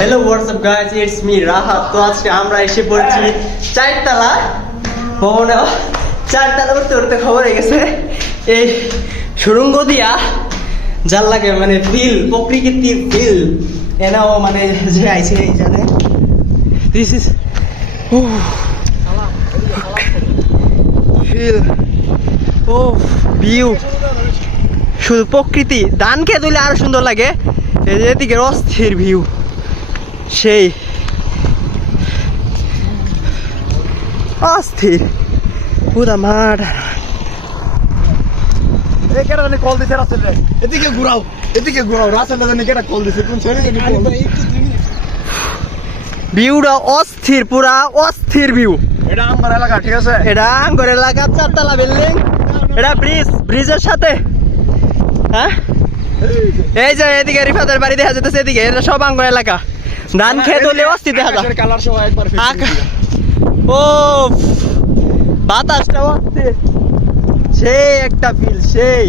Hello WhatsApp guys, it's me Rahat. তো আজকে আমরা এসে পড়েছি চারতলা ভবনে। চারতলা উঠতে উঠতে খবর হয়ে গেছে এই সুড়ঙ্গ দিয়া যার লাগে মানে ফিল প্রকৃতির ফিল এনাও মানে যে আইছে এই জানে this is feel of view শুধু প্রকৃতি। ধান খেয়ে তুলে আরো সুন্দর লাগে। এই যে এদিকে অস্থির ভিউ, সেই অস্থির পুরা মাঠ। কল দিছে রাসেল রে, এদিকে ঘুরাও রাসেল জানি কেটা কল দিছে কোন ছেড়ে জানি কল। ভিউটা অস্থির, পুরা অস্থির ভিউ। এটা আমার এলাকা, ঠিক আছে? এটা আঙ্গর এলাকা, চারতলা বিল্ডিং। এটা ব্রিজের সাথে। হ্যাঁ, এই যে এদিকে রিফাতের বাড়ি দেখা যেতেছে, এদিকে এটা সব আঙ্গর এলাকা। ধান খেয়ে তুলে অস্থির দেখা যায়। কালার সবাই একবার ও বাতাসটা অস্থির, সেই একটা ফিল, সেই